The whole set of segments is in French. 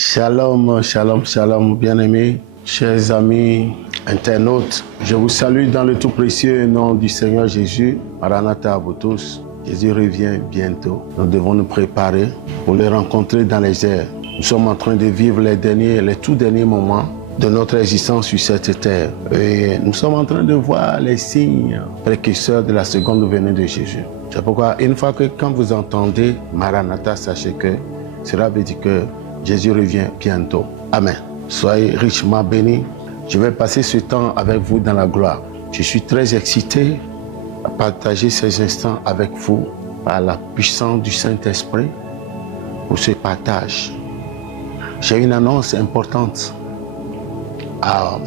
Shalom, shalom, shalom, bien-aimés, chers amis internautes. Je vous salue dans le tout précieux nom du Seigneur Jésus. Maranatha à vous tous. Jésus revient bientôt. Nous devons nous préparer pour le rencontrer dans les airs. Nous sommes en train de vivre les tout derniers moments de notre existence sur cette terre. Et nous sommes en train de voir les signes précurseurs de la seconde venue de Jésus. C'est pourquoi, une fois que quand vous entendez Maranatha, sachez que cela veut dire que Jésus revient bientôt. Amen. Soyez richement bénis. Je vais passer ce temps avec vous dans la gloire. Je suis très excité à partager ces instants avec vous par la puissance du Saint-Esprit pour ce partage. J'ai une annonce importante à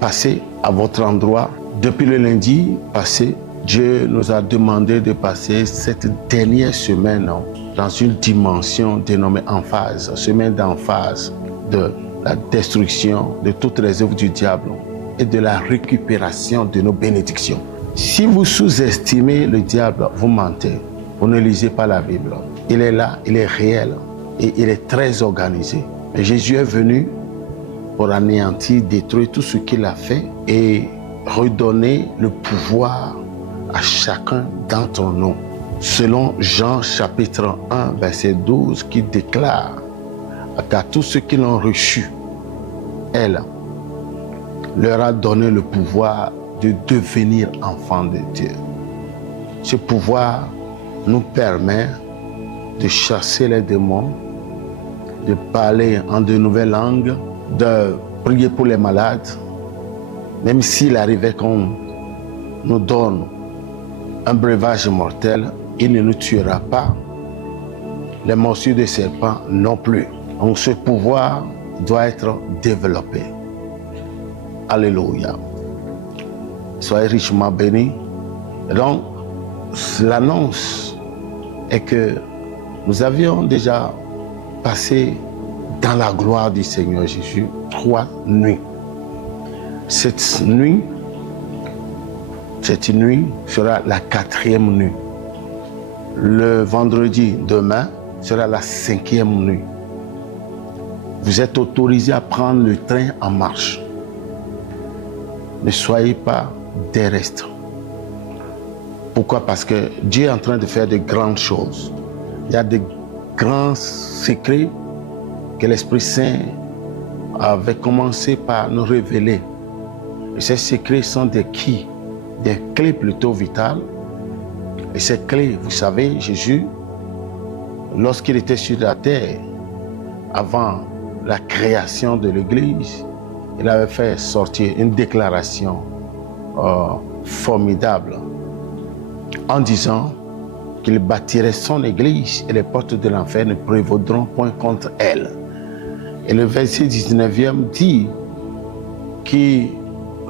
passer à votre endroit. Depuis le lundi passé, Dieu nous a demandé de passer cette dernière semaine dans une dimension dénommée emphase, semaine d'emphase de la destruction de toutes les œuvres du diable et de la récupération de nos bénédictions. Si vous sous-estimez le diable, vous mentez. Vous ne lisez pas la Bible. Il est là, il est réel et il est très organisé. Mais Jésus est venu pour anéantir, détruire tout ce qu'il a fait et redonner le pouvoir à chacun d'entre nous. Selon Jean chapitre 1, verset 12, qui déclare qu'à tous ceux qui l'ont reçu, elle leur a donné le pouvoir de devenir enfants de Dieu. Ce pouvoir nous permet de chasser les démons, de parler en de nouvelles langues, de prier pour les malades, même s'il arrivait qu'on nous donne un breuvage mortel, il ne nous tuera pas. Les morsures de serpent non plus. Donc ce pouvoir doit être développé. Alléluia. Soyez richement bénis. Donc, l'annonce est que nous avions déjà passé dans la gloire du Seigneur Jésus 3 nuits. Cette nuit sera la 4e nuit. Le vendredi demain sera la 5e nuit. Vous êtes autorisés à prendre le train en marche. Ne soyez pas des restes. Pourquoi? Parce que Dieu est en train de faire de grandes choses. Il y a de grands secrets que l'Esprit Saint avait commencé par nous révéler. Et ces secrets sont des clés plutôt vitales. Et ces clés, vous savez, Jésus, lorsqu'il était sur la terre, avant la création de l'Église, il avait fait sortir une déclaration formidable en disant qu'il bâtirait son Église et les portes de l'enfer ne prévaudront point contre elle. Et le verset 19e dit qu'il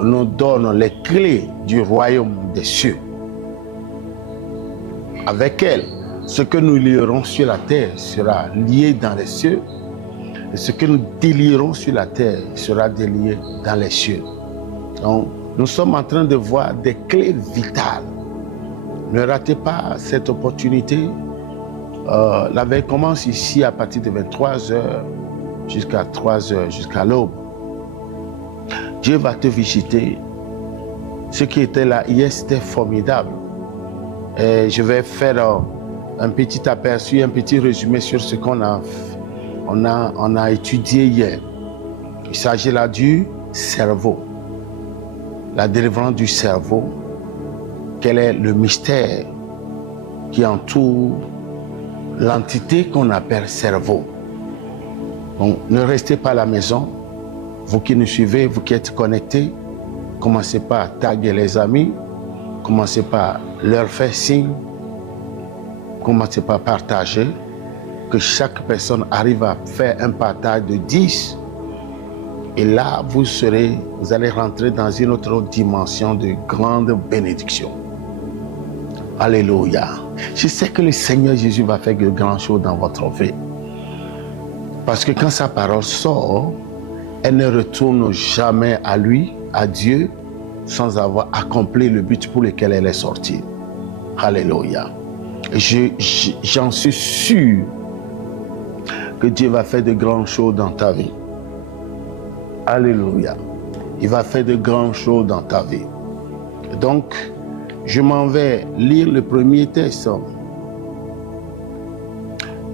nous donne les clés du royaume des cieux. Avec elle, ce que nous lierons sur la terre sera lié dans les cieux, et ce que nous délierons sur la terre sera délié dans les cieux. Donc, nous sommes en train de voir des clés vitales. Ne ratez pas cette opportunité. La veille commence ici à partir de 23h jusqu'à 3h, jusqu'à l'aube. Dieu va te visiter. Ce qui était là hier, c'était formidable. Et je vais faire un petit aperçu, un petit résumé sur ce qu'on a étudié hier. Il s'agit là du cerveau. La délivrance du cerveau. Quel est le mystère qui entoure l'entité qu'on appelle cerveau? Donc, ne restez pas à la maison. Vous qui nous suivez, vous qui êtes connectés, commencez par taguer les amis, commencez par leur faire signe, commencez par partager, que chaque personne arrive à faire un partage de 10. Et là, vous allez rentrer dans une autre dimension de grande bénédiction. Alléluia. Je sais que le Seigneur Jésus va faire de grandes choses dans votre vie. Parce que quand sa parole sort, elle ne retourne jamais à lui, à Dieu, sans avoir accompli le but pour lequel elle est sortie. Alléluia. J'en suis sûr que Dieu va faire de grandes choses dans ta vie. Alléluia. Il va faire de grandes choses dans ta vie. Donc, je m'en vais lire le premier texte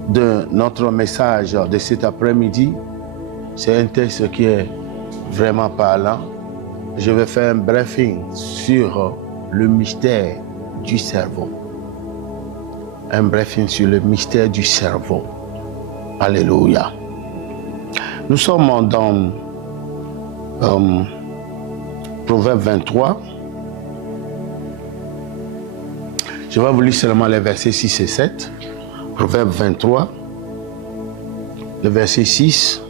de notre message de cet après-midi. C'est un texte qui est vraiment parlant. Je vais faire un briefing sur le mystère du cerveau. Un briefing sur le mystère du cerveau. Alléluia. Nous sommes dans Proverbe 23. Je vais vous lire seulement les versets 6 et 7. Proverbe 23, le verset 6.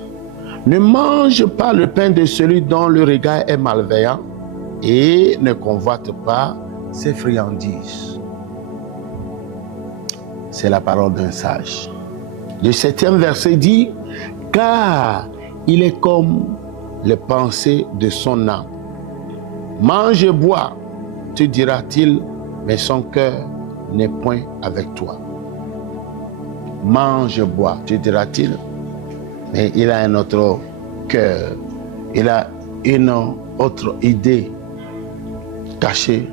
Ne mange pas le pain de celui dont le regard est malveillant et ne convoite pas ses friandises. C'est la parole d'un sage. Le 7e verset dit, car il est comme les pensées de son âme. Mange et bois, te dira-t-il, mais son cœur n'est point avec toi. Mange et bois, te dira-t-il, mais il a un autre cœur, il a une autre idée cachée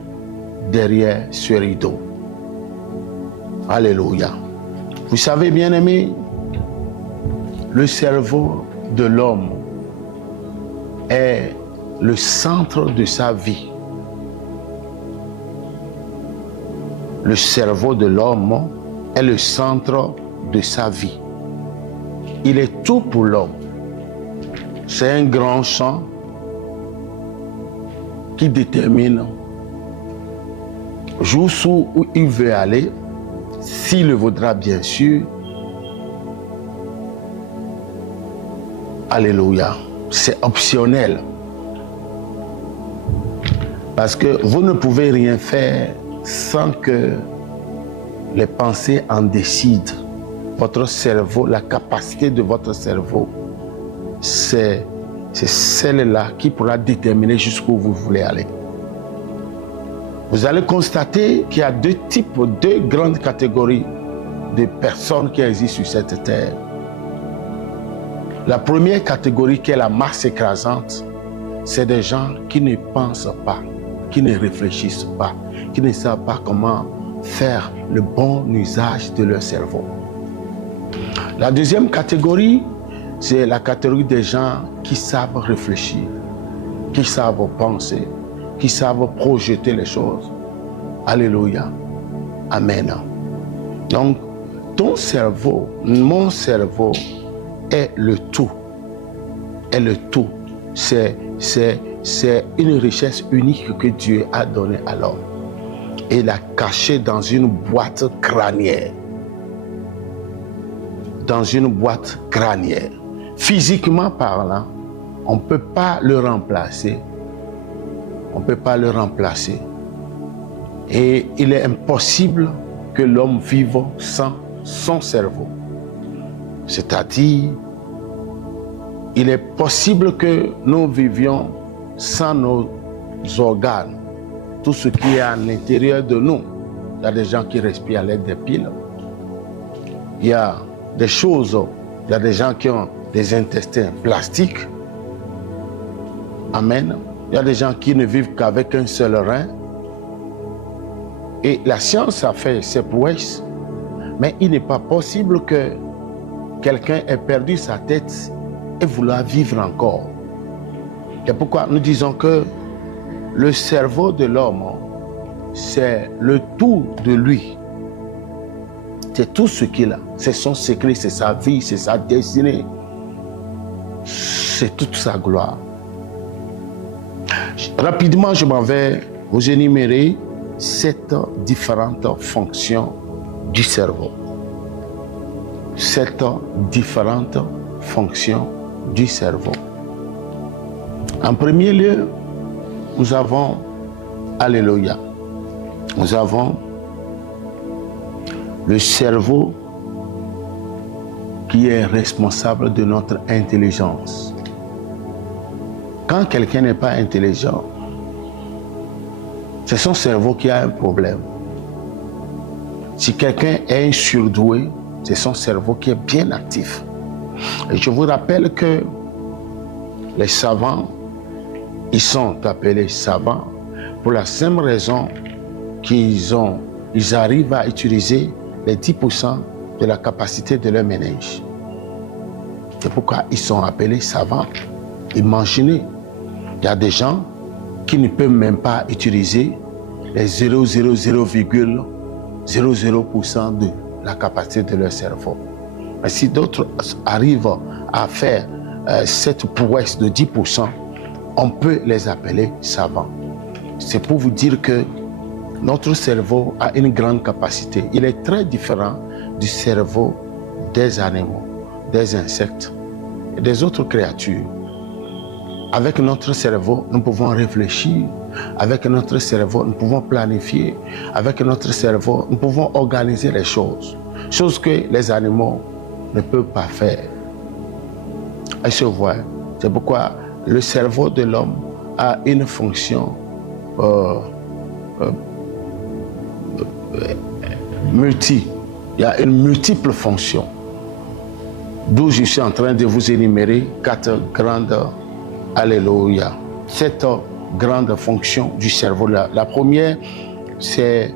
derrière ce rideau. Alléluia. Vous savez, bien-aimés, le cerveau de l'homme est le centre de sa vie. Le cerveau de l'homme est le centre de sa vie. Il est tout pour l'homme. C'est un grand champ qui détermine jusqu'où il veut aller, s'il le voudra bien sûr. Alléluia. C'est optionnel. Parce que vous ne pouvez rien faire sans que les pensées en décident. Votre cerveau, la capacité de votre cerveau, c'est celle-là qui pourra déterminer jusqu'où vous voulez aller. Vous allez constater qu'il y a deux grandes catégories de personnes qui existent sur cette terre. La première catégorie, qui est la masse écrasante, c'est des gens qui ne pensent pas, qui ne réfléchissent pas, qui ne savent pas comment faire le bon usage de leur cerveau. La deuxième catégorie, c'est la catégorie des gens qui savent réfléchir, qui savent penser, qui savent projeter les choses. Alléluia. Amen. Donc, ton cerveau, mon cerveau est le tout. Est le tout. C'est une richesse unique que Dieu a donnée à l'homme. Et il l'a caché dans une boîte crânienne. Dans une boîte crânienne. Physiquement parlant, on ne peut pas le remplacer. On ne peut pas le remplacer. Et il est impossible que l'homme vive sans son cerveau. C'est-à-dire, il est possible que nous vivions sans nos organes, tout ce qui est à l'intérieur de nous. Il y a des gens qui respirent à l'aide des piles. Il y a des choses, il y a des gens qui ont des intestins plastiques. Amen. Il y a des gens qui ne vivent qu'avec un seul rein. Et la science a fait ses prouesses, mais il n'est pas possible que quelqu'un ait perdu sa tête et vouloir vivre encore. C'est pourquoi nous disons que le cerveau de l'homme, c'est le tout de lui. C'est tout ce qu'il a. C'est son secret, c'est sa vie, c'est sa destinée. C'est toute sa gloire. Rapidement, je m'en vais vous énumérer 7 différentes fonctions du cerveau. 7 différentes fonctions du cerveau. En premier lieu, nous avons, alléluia, nous avons le cerveau qui est responsable de notre intelligence. Quand quelqu'un n'est pas intelligent, c'est son cerveau qui a un problème. Si quelqu'un est un surdoué, c'est son cerveau qui est bien actif. Et je vous rappelle que les savants, ils sont appelés savants pour la simple raison qu'ils arrivent à utiliser les 10% de la capacité de leur méninge. C'est pourquoi ils sont appelés savants. Imaginez, il y a des gens qui ne peuvent même pas utiliser les 0,00% de la capacité de leur cerveau. Mais si d'autres arrivent à faire cette prouesse de 10%, on peut les appeler savants. C'est pour vous dire que notre cerveau a une grande capacité. Il est très différent du cerveau des animaux, des insectes et des autres créatures. Avec notre cerveau, nous pouvons réfléchir. Avec notre cerveau, nous pouvons planifier. Avec notre cerveau, nous pouvons organiser les choses. Choses que les animaux ne peuvent pas faire. Et se voit. C'est pourquoi le cerveau de l'homme a une fonction il y a une multiple fonction. D'où je suis en train de vous énumérer 4 grandes, alléluia, 7 grandes fonctions du cerveau. La première, c'est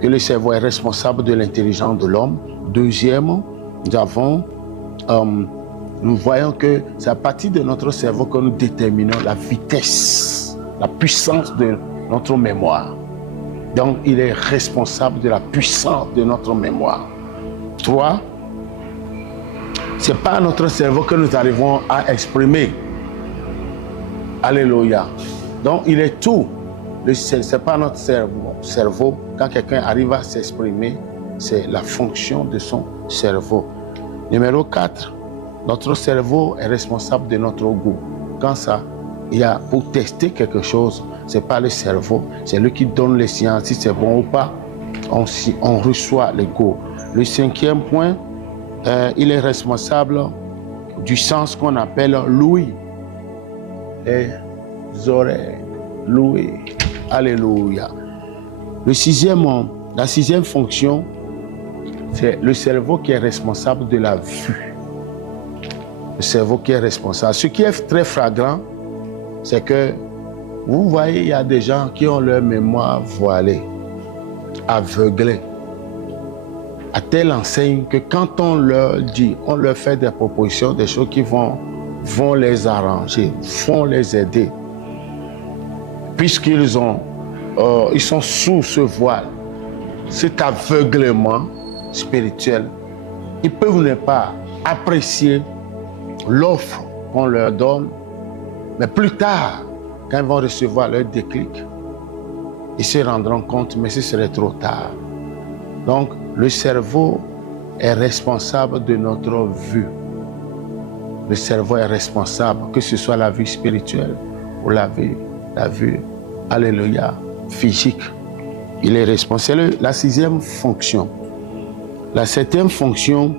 que le cerveau est responsable de l'intelligence de l'homme. Deuxième, nous voyons que c'est à partir de notre cerveau que nous déterminons la vitesse, la puissance de notre mémoire. Donc, il est responsable de la puissance de notre mémoire. 3, ce n'est pas notre cerveau que nous arrivons à exprimer. Alléluia. Donc, il est tout. Ce n'est pas notre cerveau. Quand quelqu'un arrive à s'exprimer, c'est la fonction de son cerveau. Numéro 4, notre cerveau est responsable de notre goût. Quand ça, il y a pour tester quelque chose, ce n'est pas le cerveau, c'est lui qui donne les sciences, si c'est bon ou pas, on reçoit le goût. Le 5e point, il est responsable du sens qu'on appelle l'ouïe. Les oreilles, l'ouïe. Alléluia. La 6e fonction, c'est le cerveau qui est responsable de la vue. Le cerveau qui est responsable. Ce qui est très flagrant, c'est que vous voyez, il y a des gens qui ont leur mémoire voilée, aveuglée, à telle enseigne que quand on leur dit, on leur fait des propositions, des choses qui vont les arranger, vont les aider, puisqu'ils ils sont sous ce voile, cet aveuglement spirituel, ils peuvent ne pas apprécier l'offre qu'on leur donne, mais plus tard, quand ils vont recevoir leur déclic, ils se rendront compte, mais ce serait trop tard. Donc, le cerveau est responsable de notre vue. Le cerveau est responsable, que ce soit la vue spirituelle ou la vue, alléluia, physique. Il est responsable. La 6e fonction. La 7e fonction,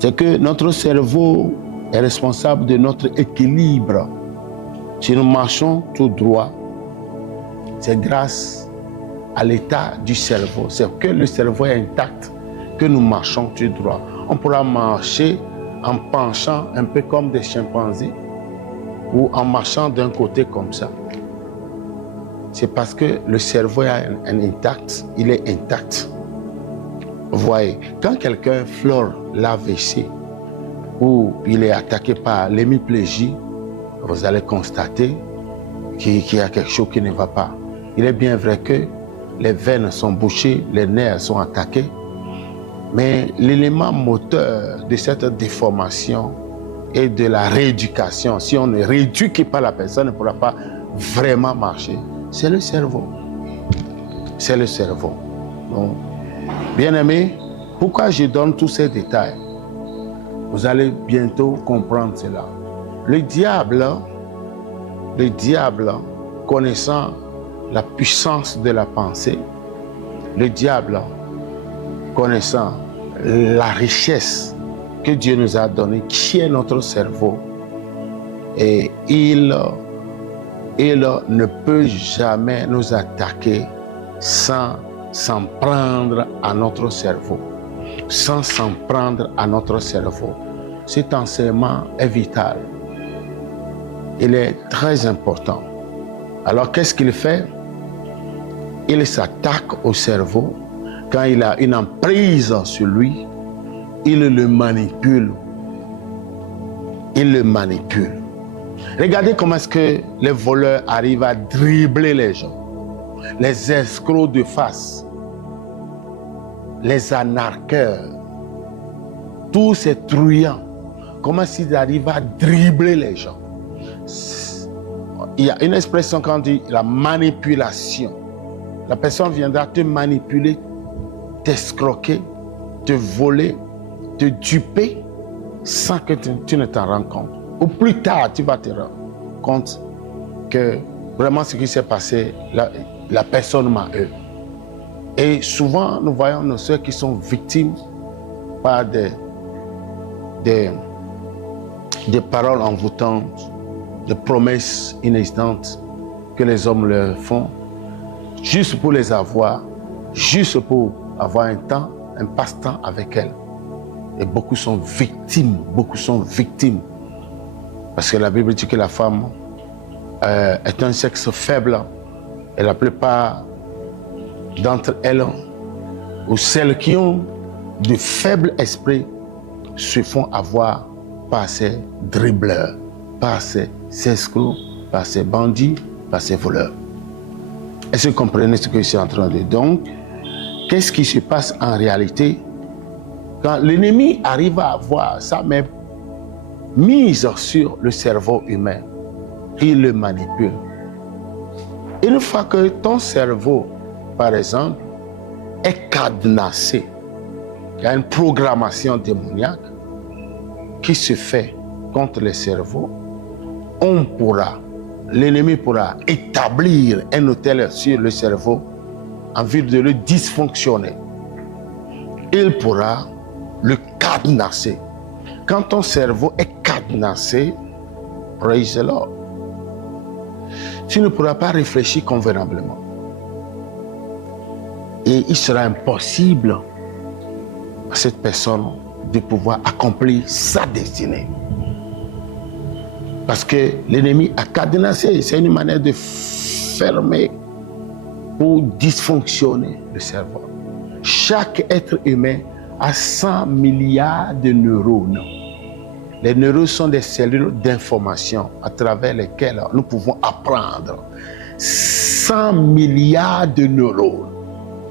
c'est que notre cerveau est responsable de notre équilibre. Si nous marchons tout droit, c'est grâce à l'état du cerveau. C'est que le cerveau est intact que nous marchons tout droit. On pourra marcher en penchant un peu comme des chimpanzés ou en marchant d'un côté comme ça. C'est parce que le cerveau est intact, il est intact. Vous voyez, quand quelqu'un fleure l'AVC ou il est attaqué par l'hémiplégie, vous allez constater qu'il y a quelque chose qui ne va pas. Il est bien vrai que les veines sont bouchées, les nerfs sont attaqués, mais l'élément moteur de cette déformation et de la rééducation, si on ne rééduque pas la personne, elle ne pourra pas vraiment marcher, c'est le cerveau. C'est le cerveau. Donc, bien aimé, pourquoi je donne tous ces détails? Vous allez bientôt comprendre cela. Le diable, connaissant la puissance de la pensée, le diable, connaissant la richesse que Dieu nous a donnée, qui est notre cerveau, et il ne peut jamais nous attaquer sans s'en prendre à notre cerveau. sans s'en prendre à notre cerveau. Cet enseignement est vital. Il est très important. Alors, qu'est-ce qu'il fait? Il s'attaque au cerveau. Quand il a une emprise sur lui, il le manipule. Il le manipule. Regardez comment est-ce que les voleurs arrivent à dribbler les gens. Les escrocs de face, les anarcheurs, tous ces truands, comment ils arrivent à dribbler les gens. Il y a une expression qu'on dit la manipulation. La personne viendra te manipuler, t'escroquer, te voler, te duper sans que tu ne t'en rends compte. Ou plus tard, tu vas te rendre compte que vraiment ce qui s'est passé, la personne m'a eu. Et souvent, nous voyons nos soeurs qui sont victimes par des paroles envoûtantes, des promesses inexistantes que les hommes leur font, juste pour les avoir, juste pour avoir un temps, un passe-temps avec elles. Et beaucoup sont victimes, Parce que la Bible dit que la femme est un sexe faible. Et la plupart d'entre elles, ou celles qui ont de faibles esprits, se font avoir par ces dribbleurs, par ces escrocs, par ces bandits, par ces voleurs. Est-ce que vous comprenez ce que je suis en train de dire? Donc, qu'est-ce qui se passe en réalité quand l'ennemi arrive à avoir sa main mise sur le cerveau humain? Il le manipule. Une fois que ton cerveau, par exemple, est cadenassé, il y a une programmation démoniaque qui se fait contre le cerveau, l'ennemi pourra établir un hôtel sur le cerveau en vue de le dysfonctionner. Il pourra le cadenasser. Quand ton cerveau est cadenassé, praise the Lord, tu ne pourras pas réfléchir convenablement. Et il sera impossible à cette personne de pouvoir accomplir sa destinée. Parce que l'ennemi a cadenassé. C'est une manière de fermer pour dysfonctionner le cerveau. Chaque être humain a 100 milliards de neurones. Les neurones sont des cellules d'information à travers lesquelles nous pouvons apprendre. 100 milliards de neurones.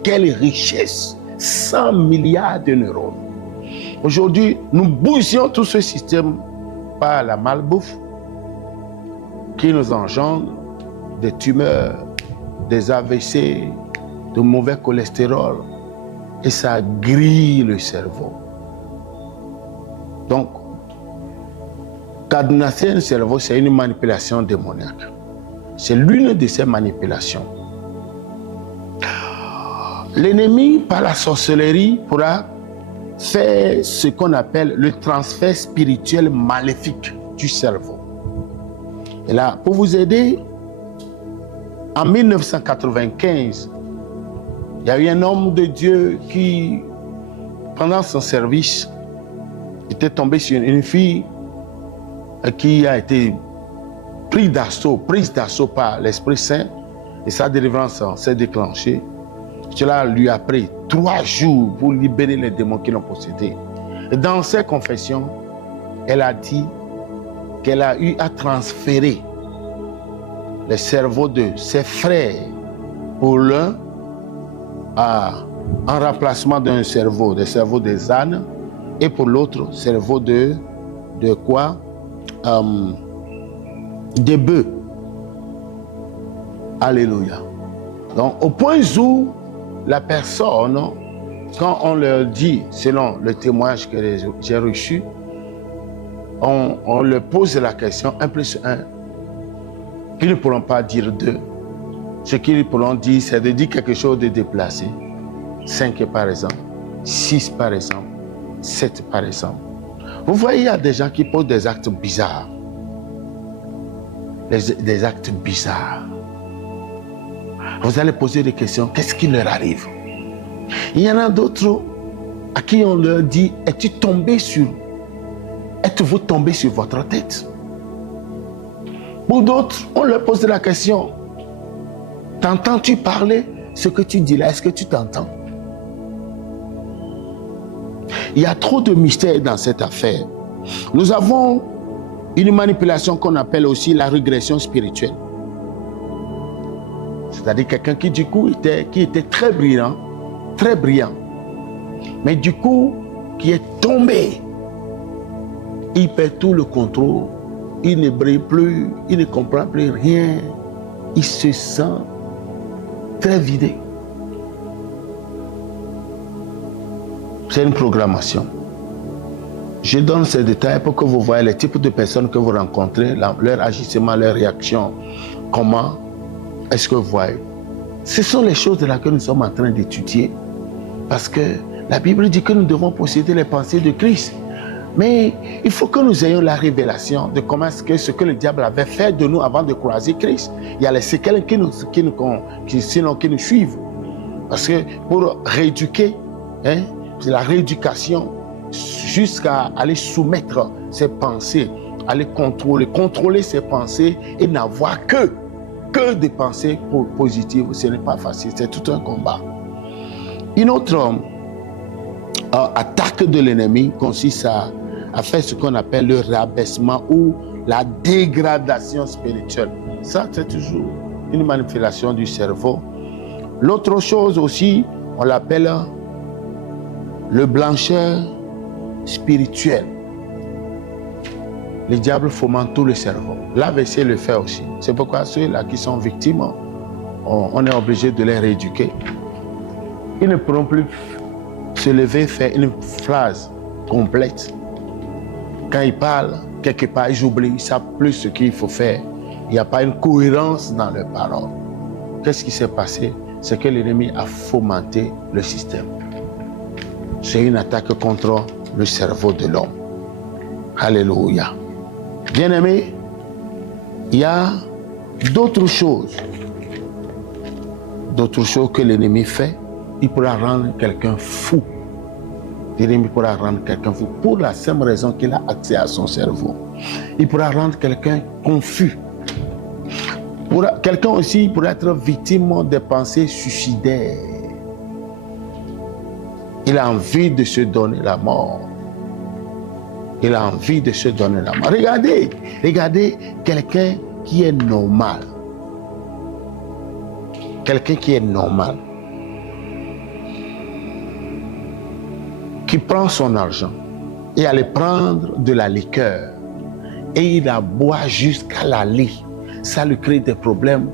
Quelle richesse! 100 milliards de neurones. Aujourd'hui, nous bousions tout ce système par la malbouffe qui nous engendre des tumeurs, des AVC, de mauvais cholestérol, et ça grille le cerveau. Donc, cadenasser un cerveau, c'est une manipulation démoniaque. C'est l'une de ces manipulations. L'ennemi, par la sorcellerie, pourra faire ce qu'on appelle le transfert spirituel maléfique du cerveau. Et là, pour vous aider, en 1995, il y a eu un homme de Dieu qui, pendant son service, était tombé sur une fille qui a été prise d'assaut par l'Esprit Saint, et sa délivrance s'est déclenchée. Cela lui a pris 3 jours pour libérer les démons qui l'ont possédé. Et dans ses confessions, elle a dit qu'elle a eu à transférer le cerveau de ses frères pour l'un en remplacement d'un cerveau, des cerveaux des ânes, et pour l'autre, cerveau de quoi? Des bœufs. Alléluia. Donc, au point où la personne, quand on leur dit, selon le témoignage que j'ai reçu, on leur pose la question 1 plus 1, qu'ils ne pourront pas dire 2. Ce qu'ils pourront dire, c'est de dire quelque chose de déplacé. 5 par exemple, 6 par exemple, 7 par exemple. Vous voyez, il y a des gens qui posent des actes bizarres. Des actes bizarres. Vous allez poser des questions, qu'est-ce qui leur arrive? Il y en a d'autres, à qui on leur dit, êtes-vous tombé sur votre tête? Pour d'autres, on leur pose la question, t'entends-tu parler? Ce que tu dis là, est-ce que tu t'entends? Il y a trop de mystères dans cette affaire. Nous avons une manipulation qu'on appelle aussi la régression spirituelle. C'est-à-dire quelqu'un qui du coup était très brillant, mais du coup qui est tombé. Il perd tout le contrôle, il ne brille plus, il ne comprend plus rien, il se sent très vidé. C'est une programmation. Je donne ces détails pour que vous voyez les types de personnes que vous rencontrez, leur agissement, leur réaction, comment est-ce que vous voyez. Ce sont les choses de laquelle nous sommes en train d'étudier, parce que la Bible dit que nous devons posséder les pensées de Christ. Mais il faut que nous ayons la révélation de comment est-ce que ce que le diable avait fait de nous avant de croiser Christ. Il y a les séquelles qui nous suivent. Parce que pour rééduquer, c'est la rééducation jusqu'à aller soumettre ses pensées, aller contrôler ses pensées et n'avoir que des pensées positives. Ce n'est pas facile, c'est tout un combat. Une autre attaque de l'ennemi consiste à faire ce qu'on appelle le rabaissement ou la dégradation spirituelle. Ça, c'est toujours une manipulation du cerveau. L'autre chose aussi, on l'appelle le blancheur spirituel. Le diable fomente tout le cerveau. L'AVC le fait aussi. C'est pourquoi ceux-là qui sont victimes, on est obligé de les rééduquer. Ils ne pourront plus se lever, faire une phrase complète. Quand ils parlent, quelque part, ils oublient, ils savent plus ce qu'il faut faire. Il n'y a pas une cohérence dans leurs paroles. Qu'est-ce qui s'est passé? C'est que l'ennemi a fomenté le système. C'est une attaque contre le cerveau de l'homme. Alléluia. Bien-aimés, il y a d'autres choses que l'ennemi fait. Il pourra rendre quelqu'un fou. L'ennemi pourra rendre quelqu'un fou pour la simple raison qu'il a accès à son cerveau. Il pourra rendre quelqu'un confus. Quelqu'un aussi pourrait être victime des pensées suicidaires. Il a envie de se donner la mort. Il a envie de se donner la mort. Regardez quelqu'un qui est normal. Quelqu'un qui est normal. Qui prend son argent et allait prendre de la liqueur et il la boit jusqu'à la lit. Ça lui crée des problèmes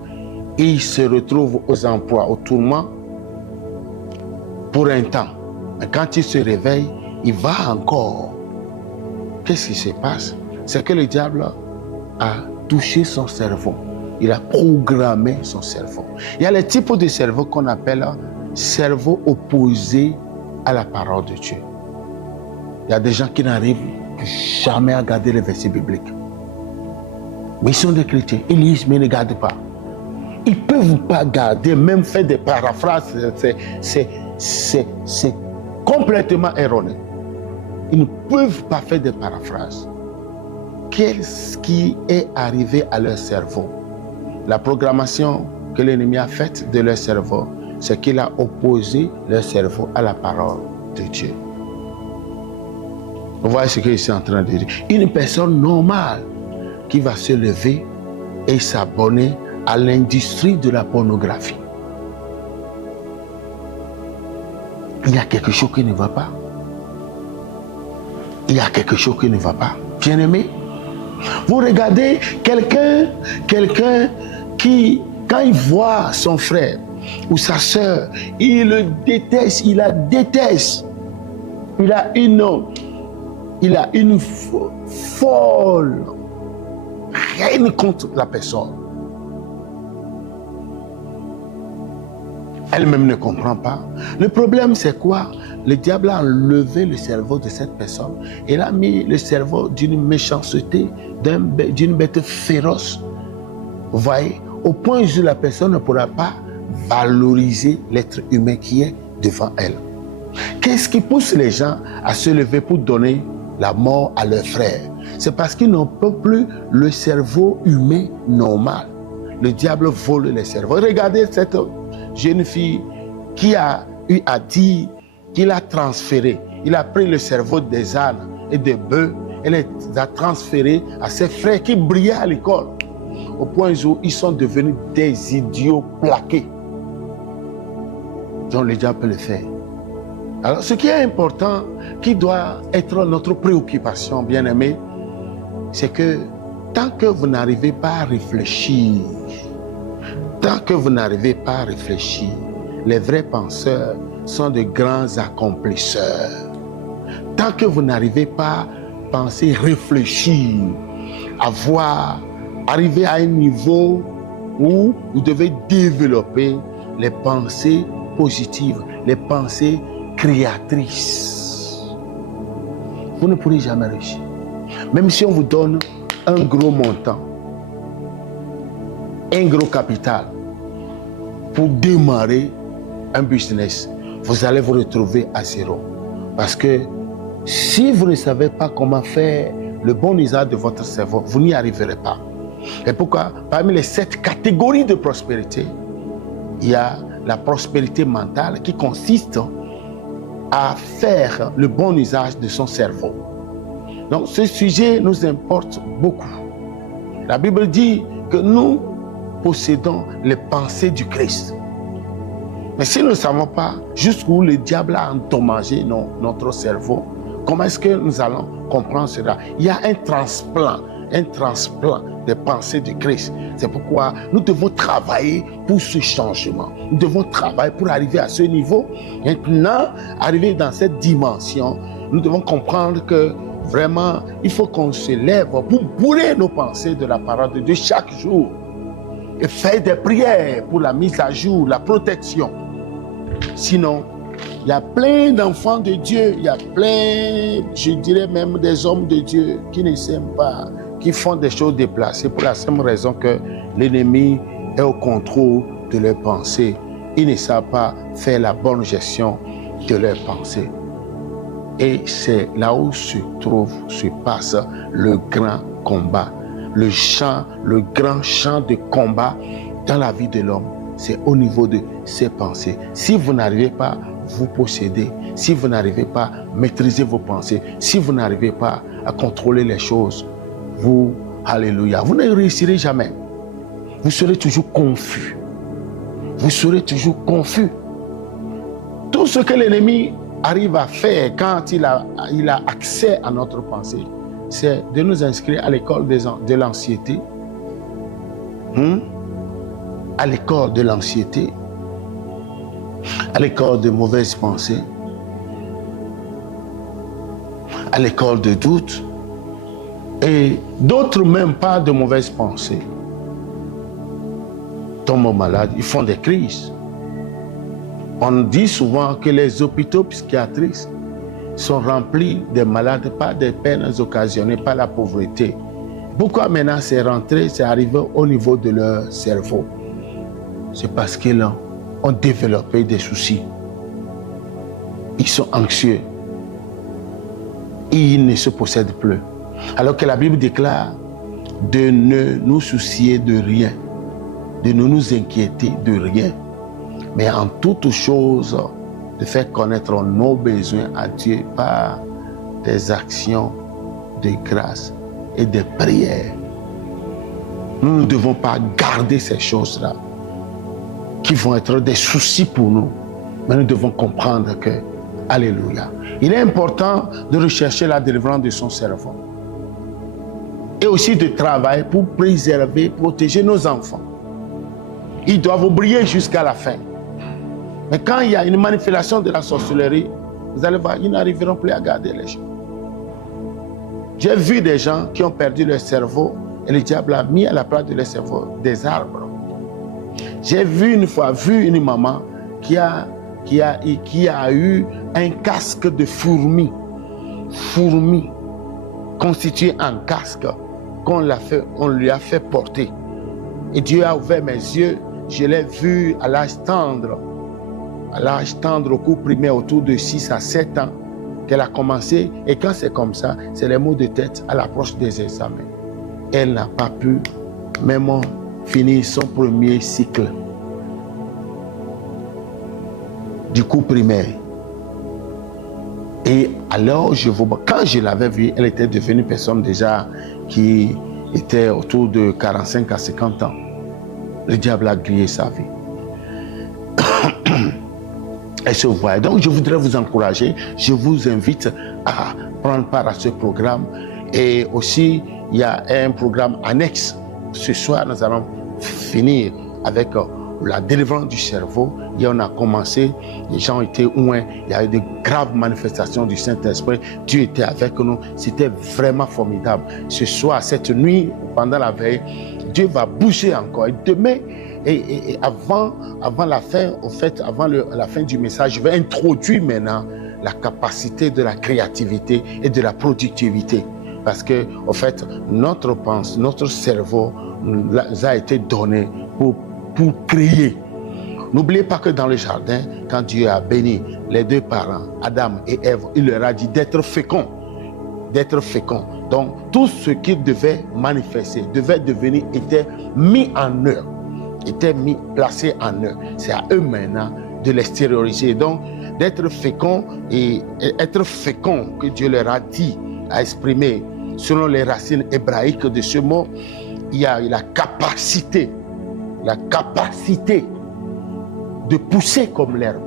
et il se retrouve aux emplois, au tourment pour un temps. Mais quand il se réveille, il va encore. Qu'est-ce qui se passe? C'est que le diable a touché son cerveau. Il a programmé son cerveau. Il y a les types de cerveau qu'on appelle cerveau opposé à la parole de Dieu. Il y a des gens qui n'arrivent jamais à garder les versets bibliques. Mais ils sont des chrétiens. Ils lisent mais ils ne gardent pas. Ils ne peuvent pas garder, même faire des paraphrases. C'est complètement erroné. Ils ne peuvent pas faire des paraphrases. Qu'est-ce qui est arrivé à leur cerveau? La programmation que l'ennemi a faite de leur cerveau, c'est qu'il a opposé leur cerveau à la parole de Dieu. Vous voyez ce que je suis en train de dire. Une personne normale qui va se lever et s'abonner à l'industrie de la pornographie. Il y a quelque chose qui ne va pas. Il y a quelque chose qui ne va pas. Bien-aimé, vous regardez quelqu'un qui, quand il voit son frère ou sa sœur, il le déteste, il la déteste. Il a une folle haine contre la personne. Elle-même ne comprend pas. Le problème, c'est quoi? Le diable a enlevé le cerveau de cette personne. Il a mis le cerveau d'une méchanceté, d'une bête féroce. Vous voyez? Au point où la personne ne pourra pas valoriser l'être humain qui est devant elle. Qu'est-ce qui pousse les gens à se lever pour donner la mort à leurs frères? C'est parce qu'ils n'ont plus le cerveau humain normal. Le diable vole les cerveaux. Regardez cette jeune fille qui a eu à dire qu'il a transféré. Il a pris le cerveau des ânes et des bœufs et les a transférés à ses frères qui brillaient à l'école. Au point où ils sont devenus des idiots plaqués. Donc le diable peut le faire. Alors ce qui est important, qui doit être notre préoccupation, bien-aimés, c'est que tant que vous n'arrivez pas à réfléchir, les vrais penseurs sont de grands accomplisseurs. Tant que vous n'arrivez pas à penser, réfléchir, arriver à un niveau où vous devez développer les pensées positives, les pensées créatrices, vous ne pourrez jamais réussir. Même si on vous donne un gros montant, un gros capital pour démarrer un business, vous allez vous retrouver à zéro. Parce que si vous ne savez pas comment faire le bon usage de votre cerveau, vous n'y arriverez pas. Et pourquoi? Parmi les 7 catégories de prospérité, il y a la prospérité mentale qui consiste à faire le bon usage de son cerveau. Donc ce sujet nous importe beaucoup. La Bible dit que nous possédons les pensées du Christ. Mais si nous ne savons pas jusqu'où le diable a endommagé notre cerveau, comment est-ce que nous allons comprendre cela? Il y a un transplant des pensées du Christ. C'est pourquoi nous devons travailler pour ce changement. Nous devons travailler pour arriver à ce niveau. Maintenant, arriver dans cette dimension, nous devons comprendre que vraiment, il faut qu'on se lève pour bourrer nos pensées de la parole de Dieu chaque jour et faire des prières pour la mise à jour, la protection. Sinon, il y a plein d'enfants de Dieu, il y a plein, je dirais même des hommes de Dieu qui ne s'aiment pas, qui font des choses déplacées pour la simple raison que l'ennemi est au contrôle de leurs pensées. Ils ne savent pas faire la bonne gestion de leurs pensées. Et c'est là où se passe le grand combat. Le grand champ de combat dans la vie de l'homme, c'est au niveau de ses pensées. Si vous n'arrivez pas à vous posséder, si vous n'arrivez pas à maîtriser vos pensées, si vous n'arrivez pas à contrôler les choses, alléluia, vous ne réussirez jamais. Vous serez toujours confus. Vous serez toujours confus. Tout ce que l'ennemi arrive à faire quand il a accès à notre pensée, c'est de nous inscrire à l'école de l'anxiété. À l'école de l'anxiété, à l'école de mauvaises pensées, à l'école de doute, et d'autres même pas de mauvaises pensées. Tombent malades, ils font des crises. On dit souvent que les hôpitaux psychiatriques sont remplis de malades par des peines occasionnées par la pauvreté. Pourquoi maintenant c'est rentré, c'est arrivé au niveau de leur cerveau? C'est parce qu'ils ont développé des soucis. Ils sont anxieux. Ils ne se possèdent plus. Alors que la Bible déclare de ne nous soucier de rien, de ne nous inquiéter de rien, mais en toutes choses, de faire connaître nos besoins à Dieu par des actions de grâce et des prières. Nous ne devons pas garder ces choses-là qui vont être des soucis pour nous, mais nous devons comprendre que, alléluia, il est important de rechercher la délivrance de son cerveau et aussi de travailler pour préserver, protéger nos enfants. Ils doivent briller jusqu'à la fin. Mais quand il y a une manipulation de la sorcellerie, vous allez voir, ils n'arriveront plus à garder les gens. J'ai vu des gens qui ont perdu leur cerveau et le diable a mis à la place de leur cerveau des arbres. J'ai vu une maman qui a eu un casque de fourmis constitué en casque qu'on lui a fait porter. Et Dieu a ouvert mes yeux, je l'ai vu à l'âge tendre, à l'âge tendre, au cours primaire, autour de 6 à 7 ans, qu'elle a commencé. Et quand c'est comme ça, c'est les maux de tête à l'approche des examens. Elle n'a pas pu même finir son premier cycle du cours primaire. Et alors, quand je l'avais vue, elle était devenue une personne déjà qui était autour de 45 à 50 ans. Le diable a grillé sa vie. Elle se voit. Donc, je voudrais vous encourager. Je vous invite à prendre part à ce programme. Et aussi, il y a un programme annexe. Ce soir, nous allons finir avec la délivrance du cerveau. Et on a commencé, les gens étaient loin, il y a eu de graves manifestations du Saint-Esprit. Dieu était avec nous, c'était vraiment formidable. Ce soir, cette nuit, pendant la veille, Dieu va bouger encore. Et demain, et avant la fin, au fait, avant la fin du message, je vais introduire maintenant la capacité de la créativité et de la productivité. Parce que, au fait, notre cerveau nous a été donné pour créer. N'oubliez pas que dans le jardin, quand Dieu a béni les deux parents, Adam et Ève, il leur a dit d'être féconds. D'être féconds. Donc, tout ce qu'ils devaient manifester, devait devenir, était mis en eux. Était placé en eux. C'est à eux maintenant de l'extérioriser. Donc, d'être fécond et être fécond que Dieu leur a dit, a exprimé selon les racines hébraïques de ce mot, il y a la capacité de pousser comme l'herbe,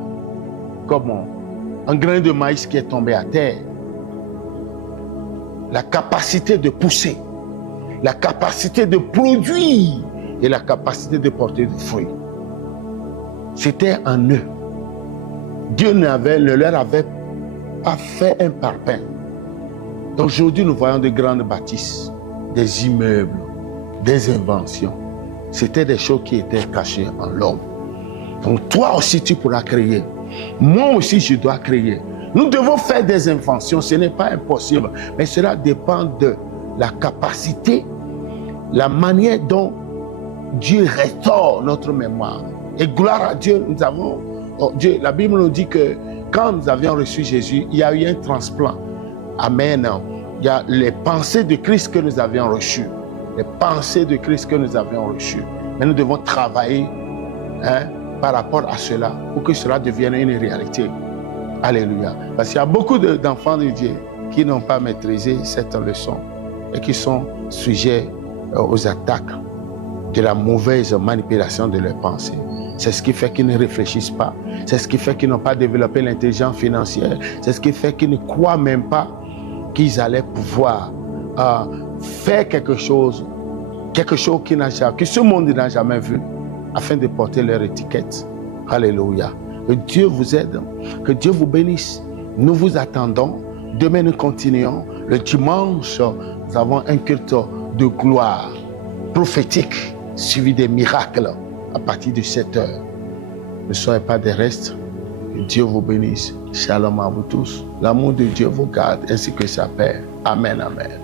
comme un grain de maïs qui est tombé à terre. La capacité de pousser, la capacité de produire et la capacité de porter du fruit. C'était en eux. Dieu ne leur avait pas fait un parpaing. Aujourd'hui, nous voyons de grandes bâtisses, des immeubles, des inventions. C'était des choses qui étaient cachées en l'homme. Donc toi aussi, tu pourras créer. Moi aussi, je dois créer. Nous devons faire des inventions. Ce n'est pas impossible. Mais cela dépend de la capacité, la manière dont Dieu restaure notre mémoire. Et gloire à Dieu, Dieu, la Bible nous dit que quand nous avions reçu Jésus, il y a eu un transplant. Amen. Il y a les pensées de Christ que nous avions reçues. Les pensées de Christ que nous avions reçues. Mais nous devons travailler par rapport à cela pour que cela devienne une réalité. Alléluia. Parce qu'il y a beaucoup d'enfants de Dieu qui n'ont pas maîtrisé cette leçon et qui sont sujets aux attaques de la mauvaise manipulation de leurs pensées. C'est ce qui fait qu'ils ne réfléchissent pas. C'est ce qui fait qu'ils n'ont pas développé l'intelligence financière. C'est ce qui fait qu'ils ne croient même pas qu'ils allaient pouvoir faire quelque chose que ce monde n'a jamais vu, afin de porter leur étiquette. Alléluia. Que Dieu vous aide, que Dieu vous bénisse. Nous vous attendons. Demain, nous continuons. Le dimanche, nous avons un culte de gloire prophétique, suivi des miracles à partir de 7 heures. Ne soyez pas des restes. Que Dieu vous bénisse. Shalom à vous tous. L'amour de Dieu vous garde ainsi que sa paix. Amen, amen.